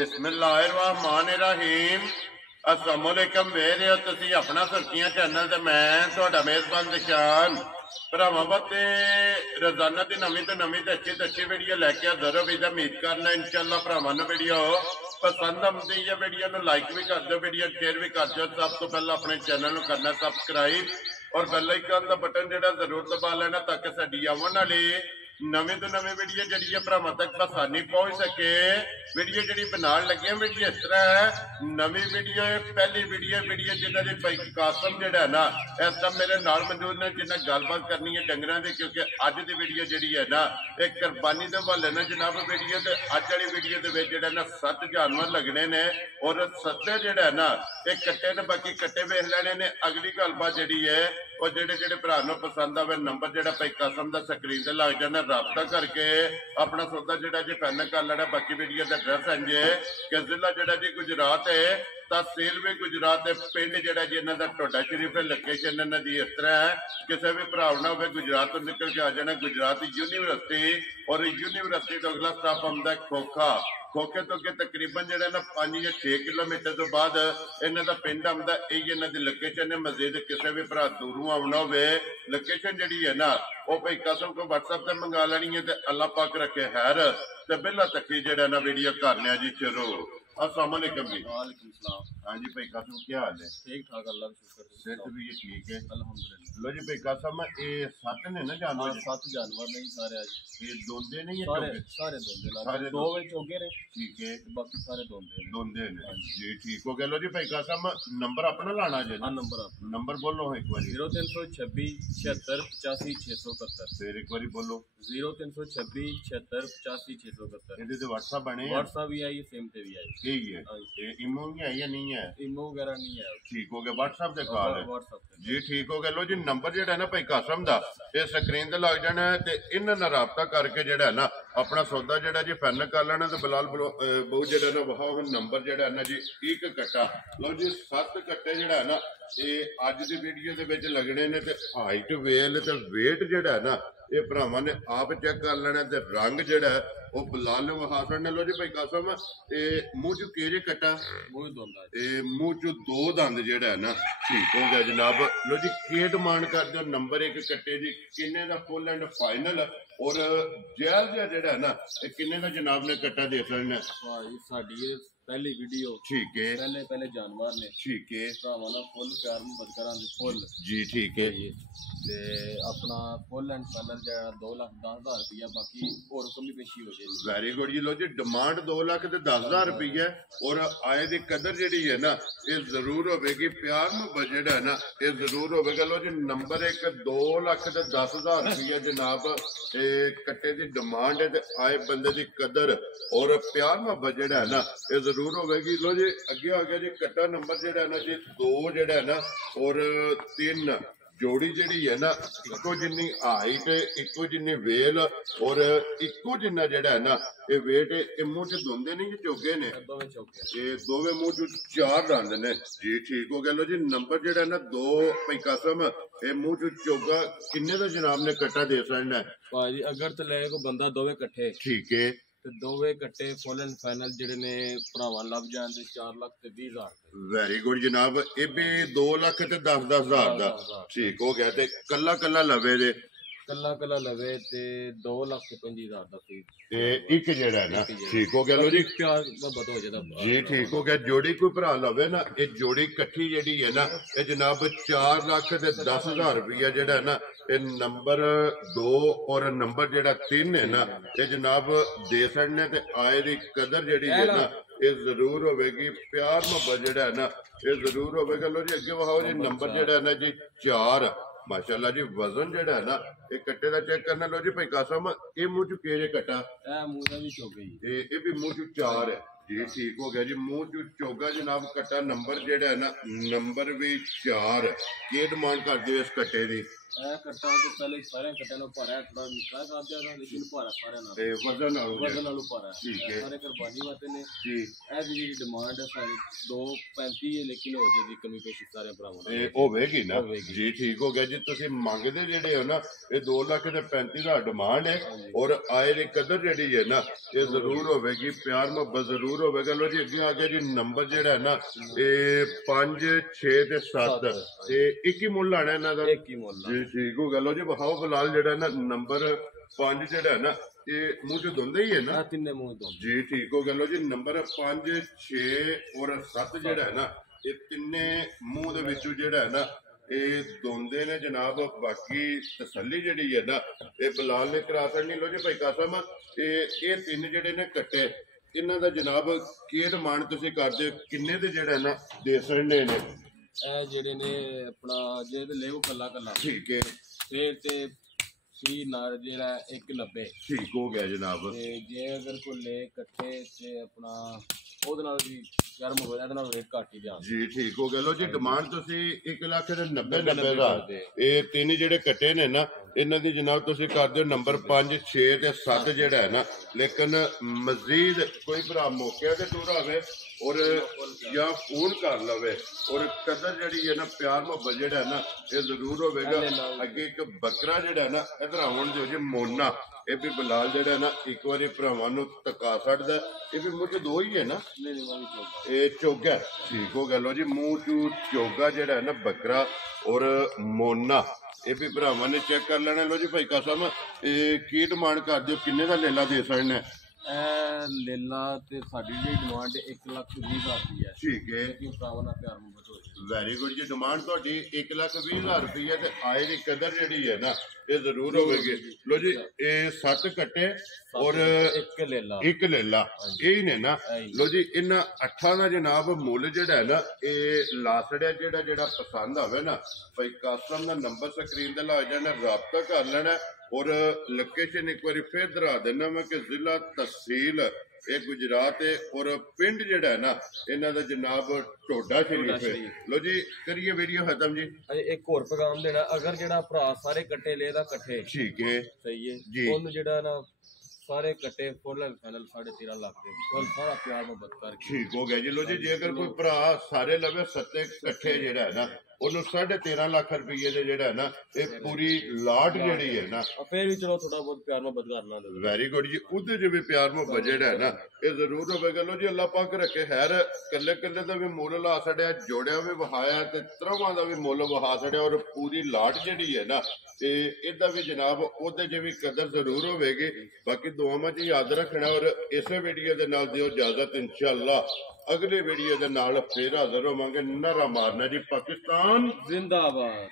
बिस्मिल्लाहिर्रहमानिर्रहीम। अस्सलामुअलैकुम। वेख रहे हो तुसीं अपना सुर्खियां चैनल ते मैं तुहाडा मेज़बान निशान भरावां वास्ते रोजाना की नवीं तो नवीं ते अच्छी वीडियो लैके हाज़र हो। उम्मीद करना इंशाअल्लाह भरावां नूं वीडियो पसंद आउंदी है। वीडियो नूं लाइक भी कर दो, वीडियो शेयर भी कर दो। सब तो पहले अपने चैनल नूं करना सबसक्राइब और बेल आइकन दा बटन जिहड़ा जरूर दबा लेना ताकि साडी आउण वाली नवीं तो नवीं वीडियो जिहड़ी है भरावां तक आसानी पहुंच सके। वीडियो जिहड़ी बनाउण लगे वीडियो इस तरह है, नवीं वीडियो है, पहली वीडियो जिन्हां दी भाई कासम जिहड़ा है ना इस टाइम मेरे नाल मौजूद ने, जिन्हें गलबात करनी है डंगरां दी, क्योंकि अज दी वीडियो जिहड़ी है ना एक कुर्बानी दे हवाले ना जनाब वीडियो ते अज वाली वीडियो दे विच जिहड़ा ना 7 जानवर लगने ने और 7 जिहड़ा है ना एक कट्टे ने, बाकी कट्टे वेख लेने ने। अगली गलबात जिहड़ी है और जेडे भरा पसंद आवे नंबर जो भाई कसम का स्क्रीन से लग जाना, राबता करके अपना सौदा जो जी फाइनल कर लेना। बाकी वीडियो का एड्रैस है कि जिला जो जी गुजरात है, तहसील भी गुजरात है, पिंड जो जी इन्हों का टोडा शरीफ है। लोकेशन इन्हों की इस तरह है, किसी भी भरा ना हो गुजरात तो निकल के आ जाना गुजरात यूनिवर्सिटी, और यूनिवर्सिटी तो अगला स्टाफ आंदा खोखा। खोखे तो अगे तकरीबन जो ना 5 या 6 किलोमीटर तो बाद इन्हों का पिंड आंदा। यही इन्हों की लोकेशन है। मजीद किसी भी भरा दूरों आना हो लोकेशन जी है ना वो भाई कसम को व्हाट्सएप से मंगा लेनी है। तो अल्लाह पाक रखे खैर तो बिला तकी जो ना वीडियो करने जी शुरू। अस्सलाम वालेकुम जी। वालेकुम सलाम। हाँ जी भाई कसम क्या हाल है? ठीक ठाक अल्लाह का शुक्र। सेहत भी ये ठीक है अल्हम्दुलिल्लाह। लो जी भाई कसम ये 7 ने ना जानवर? 7 जानवर नहीं सारे आज ये दोंदे नहीं है? सारे दोंदे सारे दो वे चोगे ने, ठीक है, बाकी सारे दोंदे ने जी। ठीक हो गया। लो जी भाई कसम नंबर अपना लाना जी। हां नंबर बोलो एक बार। 0326 76 85 671। फिर एक बार बोलो। 0326 76 85 671। ਇਹਦੇ ਤੇ WhatsApp बने हैं? WhatsApp भी आई, सिम ते भी आई। ठीक है। ये इमो भी है या नहीं है? इमो वगैरह नहीं है। ठीक हो गया। WhatsApp ते कॉल है WhatsApp जी। ठीक हो गया। लो जी नंबर जो है ना भाई कासम का ये स्क्रीन ते लग जाना है ते इन्हां नाल राबता करके जो है ना अपना सौदा जो जी फाइनल कर लेना। तो बिलाल बहु जो ना वहां नंबर जो है ना जी एक कट्टा। लो जी 7 कट्टे जो है ना ये अज की वीडियो के लगने ने। तो हाइट वेल तो वेट जो है ना ये भरावां ने आप चेक कर लेना। तो रंग जोड़ा है वो बिलाल ने विखा छड़ने। लो जी भाई कसम ये मूँह चो केजे कट्टा, मूँह चो 2 दंद जोड़ा है ना। ठीक हो गया जनाब। लो जी के डिमांड कर दो नंबर एक कट्टे की किन्ने का फुल एंड फाइनल और जैल जोड़ा है ना किन्ने का जनाब ने कट्टा दे सकना? पहली वीडियो ठीक है, पहले जानवर ने ठीक है, फुल प्यार मुहब्बत करा फुल जी। ठीक है ते अपना फुल एंड फाइनल जो 2,10,000 रुपया, बाकी और कमी पेशी हो जाएगी। वेरी गुड जी। लो जी डिमांड 2,10,000 रुपया और आए की कदर जी है ना ये जरूर होगी। प्यार मुहब्बत जो है ना ये जरूर होगा। लो जी नंबर एक 2,10,000 रुपया जनाब कट्टे की डिमांड है। आए बंदे की कदर और प्यार मुहब्बत जो है ना ये जरूर होगी। लो जी अगे आ गया जी कट्टा नंबर जो है ना जी 2 जो है ना और 3 जोड़ी जी है ना इको जिन्नी हाइट इको जिन्नी वेल और इको जिन्ना जड़ा है ना ये वेट ये मुंह च दोंदे नहीं चोगे ने, ये दोवे मुंह च 4 दंद ने जी। ठीक हो गया। लो जी नंबर जड़ा है ना 2 भाई कसम ये मुंह च चोगा किन्ने का जनाब ने कट्टा दे सकना है? भाजी अगर तो ले को बंदा दोवे कट्ठे, ठीक है, तो दोवे कट्टे फुल एंड फाइनल जेडे ने भरावां लभ जाण दे 4,20,000। वेरी गुड जनाब। ये भी 2,10,000 दा ठीक हो गया। ते कल्ला कल्ला लवे दे कल्ला लवे ते 2,25,000 दा फीस ते एक जेड़ा है ना। ठीक हो गया। लो जी प्यार मुहब्बत हो जादा जी। ठीक हो गया। जोड़ी कोई भरा लवे ना ये जोड़ी कट्ठी जेडी है ना ये जनाब 4,10,000 रुपया जेड़ा है ना ये नंबर 2 और नंबर जेड़ा 3 है ना ये जनाब दे सकने। ते आए दी कदर जेडी है ना ये जरूर होगी। प्यार मुहब्बत जेड़ा है ना ये जरूर होगा। लो जी अगे वहाओ जी नंबर जेड़ा है ना जी 4 माशाअल्लाह जी। वजन जेड़ा है ना ये कट्टे का चेक करना। लो जी भाई कसम ये मुंह चो केजे कट्टा ये भी मुंह चो 4 है जी। ठीक हो गया जी। मुंह चो चोगा जनाब कट्टा नंबर जेड़ा है ना नंबर भी 4 के डिमांड कर दो इस कट्टे की? ਇਹ ਕੱਟਾਂ ਤੋਂ ਪਹਿਲੇ ਸਾਰਿਆਂ ਕੱਟਿਆਂ ਨੂੰ ਭਾਰਾ ਥੋੜਾ ਨਿੱਕਾ ਕਰ ਦਿਆ ਤਾਂ ਲੇਕਿਨ ਭਾਰਾ ਸਾਰਿਆਂ ਨਾਲ ਤੇ ਵਜ਼ਨ ਨਾਲੋਂ ਭਾਰਾ ਠੀਕ ਹੈ। ਸਾਰੇ ਕੁਰਬਾਨੀ ਵਾਸਤੇ ਨੇ ਜੀ। ਇਹ ਜਿਹੜੀ ਡਿਮਾਂਡ ਹੈ ਸਾਰੀ 235 ਹੈ, ਲੇਕਿਨ ਹੋ ਜੇ ਦੀ ਕਮੀ ਪੇਸ਼ੀ ਸਾਰੇ ਭਰਾਵਾਂ ਇਹ ਹੋਵੇਗੀ ਨਾ ਜੀ। ਠੀਕ ਹੋ ਗਿਆ ਜੀ। ਤੁਸੀਂ ਮੰਗਦੇ ਜਿਹੜੇ ਹੋ ਨਾ ਇਹ 2,35,000 ਡਿਮਾਂਡ ਹੈ ਔਰ ਆਏ ਦੀ ਕਦਰ ਜਿਹੜੀ ਹੈ ਨਾ ਇਹ ਜ਼ਰੂਰ ਹੋਵੇਗੀ, ਪਿਆਰ ਮੁਹੱਬਤ ਜ਼ਰੂਰ ਹੋਵੇਗਾ। ਲੋ ਜੀ ਅੱਗੇ ਆ ਗਿਆ ਜੀ ਨੰਬਰ ਜਿਹੜਾ ਹੈ ਨਾ ਇਹ 5 6 ਤੇ 7 ਤੇ ਇੱਕ ਹੀ ਮੁੱਲ ਆਣਾ ਇਹਨਾਂ ਦਾ ਇੱਕ ਹੀ ਮੁੱਲ ਜੀ। ਠੀਕ ਹੋ ਗਿਆ। ਲੋ ਜੀ ਵਿਖਾਓ ਫਿਲਹਾਲ ਜਿਹੜਾ ਨਾ ਨੰਬਰ 5 ਜਿਹੜਾ ਹੈ ਨਾ ਇਹ ਮੂੰਹ ਚ ਧੁੰਦੇ ਹੀ ਹੈ ਨਾ ਤਿੰਨੇ ਮੂੰਹ ਤੋਂ ਜੀ। ਠੀਕ ਹੋ ਗਿਆ। ਲੋ ਜੀ ਨੰਬਰ 5 6 ਔਰ 7 ਜਿਹੜਾ ਹੈ ਨਾ ਇਹ ਤਿੰਨੇ ਮੂੰਹ ਦੇ ਵਿੱਚੋਂ ਜਿਹੜਾ ਹੈ ਨਾ ਇਹ ਦੋਂਦੇ ਨੇ ਜਨਾਬ। ਬਾਕੀ ਤਸੱਲੀ ਜਿਹੜੀ ਹੈ ਨਾ ਇਹ ਬਲਾਲ ਨੇ ਕਰਾ ਸਕਣੀ। ਲੋ ਜੀ ਭਾਈ ਕਾਸਮ ਇਹ ਤਿੰਨ ਜਿਹੜੇ ਨੇ ਕੱਟੇ ਇਹਨਾਂ ਦਾ ਜਨਾਬ ਕੀ ਡਿਮਾਂਡ ਤੁਸੀਂ ਕਰਦੇ ਹੋ, ਕਿੰਨੇ ਦੇ ਜਿਹੜਾ ਨਾ ਦੇ ਸਕਦੇ ਨੇ? ਇਹ ਜਿਹੜੇ ਨੇ ਆਪਣਾ ਜੇ ਤੇ ਲੈਵੋ ਕੱਲਾ ਕੱਲਾ ਠੀਕ ਹੈ। ਫੇਰ ਤੇ ਸੀ ਨਾਲ ਜਿਹੜਾ 190 ਠੀਕ ਹੋ ਗਿਆ ਜਨਾਬ। ਤੇ ਜੇ ਅਗਰ ਕੋਈ ਲੈ ਇਕੱਠੇ ਤੇ ਆਪਣਾ ਉਹਦੇ ਨਾਲ ਵੀ ਯਾਰ ਮੋਬਾਈਲ ਇਹਦੇ ਨਾਲ ਰੇਟ ਘੱਟ ਹੀ ਜਾਣ ਜੀ। ਠੀਕ ਹੋ ਗਿਆ। ਲੋ ਜੀ ਡਿਮਾਂਡ ਤੁਸੀਂ 1,90,000 ਇਹ ਤਿੰਨ ਜਿਹੜੇ ਕੱਟੇ ਨੇ ਨਾ ਇਹਨਾਂ ਦੀ ਜਨਾਬ ਤੁਸੀਂ ਕਰਦੇ ਹੋ ਨੰਬਰ 5 6 ਤੇ 7 ਜਿਹੜਾ ਹੈ ਨਾ। ਲੇਕਿਨ ਮਜ਼ੀਦ ਕੋਈ ਭਰਾ ਮੌਕੇ ਤੇ ਟੂਰ ਆਵੇ ਔਰ ਜਾਂ ਫੋਨ ਕਰ ਲਵੇ ਔਰ ਕਦਰ ਜਿਹੜੀ ਹੈ ਨਾ ਪਿਆਰ ਮੁਹੱਬਤ ਜਿਹੜਾ ਹੈ ਨਾ ਇਹ ਜ਼ਰੂਰ ਹੋਵੇਗਾ। ਅੱਗੇ ਇੱਕ ਬੱਕਰਾ ਜਿਹੜਾ ਹੈ ਨਾ ਇਧਰ ਆਉਣ ਦਿਓ ਜੀ ਮੋਨਾ। ਇਹ ਵੀ ਬਲਾਲ ਜਿਹੜਾ ਨਾ ਇੱਕ ਵਾਰੀ ਭਰਾਵਾਂ ਨੂੰ ਤਕਾ ਛੱਡਦਾ। ਇਹ ਵੀ ਮੁੱਢ ਦੋ ਹੀ ਹੈ ਨਾ ਇਹ ਚੋਗਾ। ਠੀਕ ਹੋ ਗਿਆ। ਲੋ ਜੀ ਮੂੰਹ ਚੂ ਚੋਗਾ ਜਿਹੜਾ ਹੈ ਨਾ ਬੱਕਰਾ ਔਰ ਮੋਨਾ ਇਹ ਵੀ ਭਰਾਵਾਂ ਨੇ ਚੈੱਕ ਕਰ ਲੈਣਾ। ਲੋ ਜੀ ਭਾਈ ਕਾਸਮ ਇਹ ਕੀ ਡਿਮਾਂਡ ਕਰਦੇ ਹੋ, ਕਿੰਨੇ ਦਾ ਲੇਲਾ ਦੇ ਸਕਦੇ? ਲੇਲਾ ਤੇ ਸਾਡੀ ਜਿਹੜੀ ਡਿਮਾਂਡ 1,20,000 ਰੁਪਏ ਹੈ। ਠੀਕ ਹੈ। ਕਿ ਭਰਾਵਾਂ ਨਾਲ ਪਿਆਰ ਮੁਹੱਬਤ ਹੋ ਜਾਏ। ਵੈਰੀ ਗੁੱਡ ਜੀ। ਡਿਮਾਂਡ ਤੁਹਾਡੀ 1,20,000 ਰੁਪਏ ਤੇ ਆਏ ਦੀ ਕਦਰ ਜਿਹੜੀ ਹੈ ਨਾ ਇਹ ਜ਼ਰੂਰ ਹੋਵੇਗੀ। ਲੋ ਜੀ ਇਹ 7 ਕੱਟੇ ਔਰ ਇੱਕ ਲੇਲਾ ਇਹ ਨੇ ਨਾ। ਲੋ ਜੀ ਇਹਨਾਂ 8 ਦਾ ਜਨਾਬ ਮੁੱਲ ਜਿਹੜਾ ਹੈ ਨਾ ਇਹ ਲਾਸੜਿਆ ਜਿਹੜਾ ਪਸੰਦ ਆਵੇ ਨਾ ਭਾਈ ਕਾਸਮ ਦਾ ਨੰਬਰ ਸਕਰੀਨ ਤੇ ਲਾ ਜਾਣਾ, ਰਾਬਤਾ ਕਰ ਲੈਣਾ ਔਰ ਲੋਕੇਸ਼ਨ ਇੱਕ ਵਾਰੀ ਫੇਰ ਦਰਾ ਦੇਣਾ ਮੈਂ ਕਿ ਜ਼ਿਲ੍ਹਾ ਤਹਿਸੀਲ ਇਹ ਗੁਜਰਾਤ ਹੈ ਔਰ ਪਿੰਡ ਜਿਹੜਾ ਹੈ ਨਾ ਇਹਨਾਂ ਦਾ ਜਨਾਬ ਟੋਡਾ ਸ਼ਰੀਫ ਹੈ। ਲੋ ਜੀ ਕਰੀਏ ਵੀਡੀਓ ਖਤਮ ਜੀ। ਇੱਕ ਹੋਰ ਪੈਗਾਮ ਦੇਣਾ, ਅਗਰ ਜਿਹੜਾ ਭਰਾ ਸਾਰੇ ਕੱਟੇ ਲੇਦਾ ਇਕੱਠੇ ਠੀਕ ਹੈ ਸਹੀ ਹੈ ਉਹਨੂੰ ਜਿਹੜਾ ਨਾ ਸਾਰੇ ਕੱਟੇ ਫੁੱਲ ਫਾਈਨਲ 13.5 ਲੱਖ ਦੇ ਕੋਲ ਸਾਰਾ ਪਿਆਰ ਮੁਹੱਬਤ ਕਰਕੇ ਠੀਕ ਹੋ ਗਿਆ ਜੀ। ਲੋ ਜੀ ਜੇ ਅਗਰ ਕੋਈ ਭਰਾ ਸਾਰੇ ਲਵੇ 7 ਇਕੱਠੇ ਜਿਹੜਾ ਹੈ ਨਾ ਉਹਨੂੰ 13.5 ਲੱਖ ਰੁਪਏ ਦੇ ਜਿਹੜਾ ਹੈ ਨਾ ਇਹ ਪੂਰੀ ਲਾਟ ਜਿਹੜੀ ਹੈ ਨਾ ਫੇਰ ਵੀ ਚਲੋ ਥੋੜਾ ਬਹੁਤ ਪਿਆਰ ਮੁਹੱਬਤ ਕਰਨਾ। ਵੈਰੀ ਗੁੱਡ ਜੀ। ਉਹਦੇ ਚ ਵੀ ਪਿਆਰ ਮੁਹੱਬਤ ਜਿਹੜਾ ਹੈ ਨਾ ਇਹ ਜ਼ਰੂਰ ਹੋਵੇਗਾ। ਲੋ ਜੀ ਅੱਲਾਹ ਪਾਕ ਰੱਖੇ ਖੈਰ। ਕੱਲੇ ਦਾ ਵੀ ਮੁੱਲ ਲਾ ਛੜਿਆ, ਜੋੜਿਆ ਵੀ ਵਹਾਇਆ ਤੇ ਤਰਵਾਂ ਦਾ ਵੀ ਮੁੱਲ ਵਹਾ ਛੜਿਆ ਔਰ ਪੂਰੀ ਲਾਟ ਜਿਹੜੀ ਹੈ ਨਾ ਤੇ ਇਹਦਾ ਵੀ ਜਨਾਬ ਉਹਦੇ ਚ ਵੀ ਕਦਰ ਜ਼ਰੂਰ ਹੋਵੇਗੀ। ਬਾਕੀ ਦੁਆਵਾਂ ਚ ਯਾਦ ਰੱਖਣਾ ਔਰ ਇਸੇ ਵੀਡੀਓ ਦੇ ਨਾਲ ਦਿਓ ਇਜਾਜ਼ਤ। ਇਨਸ਼ਾਅੱਲਾ ਅਗਲੇ ਵੀਡੀਓ ਦੇ ਨਾਲ ਫੇਰ ਹਾਜ਼ਰ ਹੋਵਾਂਗੇ। ਨਾਰਾ ਮਾਰਨਾ ਜੀ ਪਾਕਿਸਤਾਨ ਜ਼ਿੰਦਾਬਾਦ।